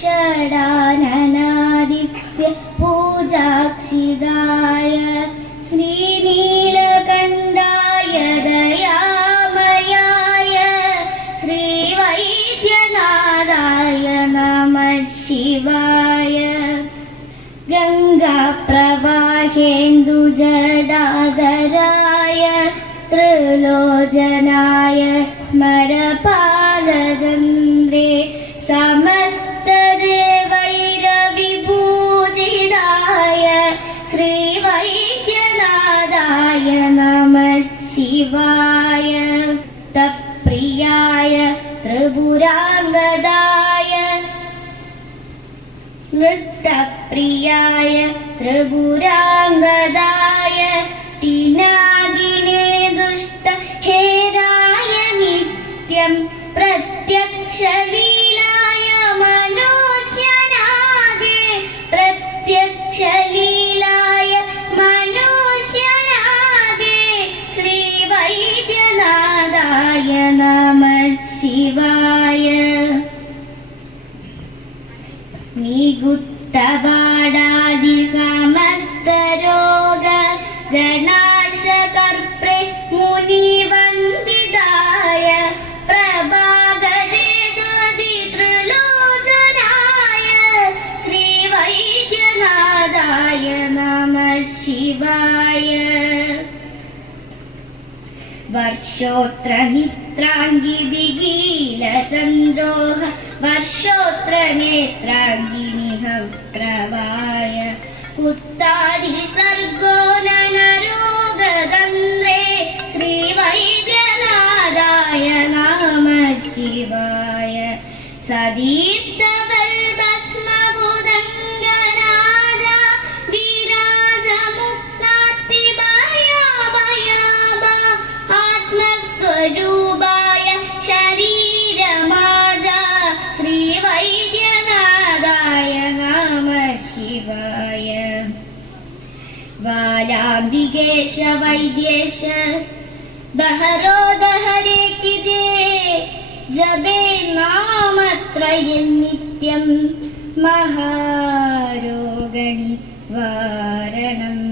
ഷടാനനാദിത്യ പൂജാക്ഷിതായ ശ്രീനീലകണ്ഠായ ദയാമയായ ശ്രീവൈദ്യനാഥായ നമ ശിവായ. ഗംഗാപ്രവാഹേന്ദുജടാധരായ ത്രിലോചനായ സ്മരപാലചന്ദ്രേ ശിവായ തപ്രിയായ ത്രിപുരാംഗദായ. നൃത്തപ്രിയായ ത്രിപുരാംഗദായ. शिवाय। निगुत्तबाडादिसमस्तरोग गणाशकर्प्रे मुनिवन्दिताय प्रभागरे त्रिलोचनाय श्रीवैद्यनादाय नमः शिवाय വർഷോത്രമിത്രാംഗി വിഗീലചന്ദ്രോഹ വർഷോത്രനേത്രാംഗിനി ഹവ്രവായ കുത്താരി സർഗോ നനരോഗതന്ത്രേ ശ്രീവൈദ്യനാഥായ നാമ ശിവായ സദീപ്തവൽവ ശിവായ വാലാംബികേശ വൈദ്യേശ ബഹരോദഹരേക്ക് ജേ. ജപേ നാമത്രയം നിത്യം. മഹാരോഗണി വാരണം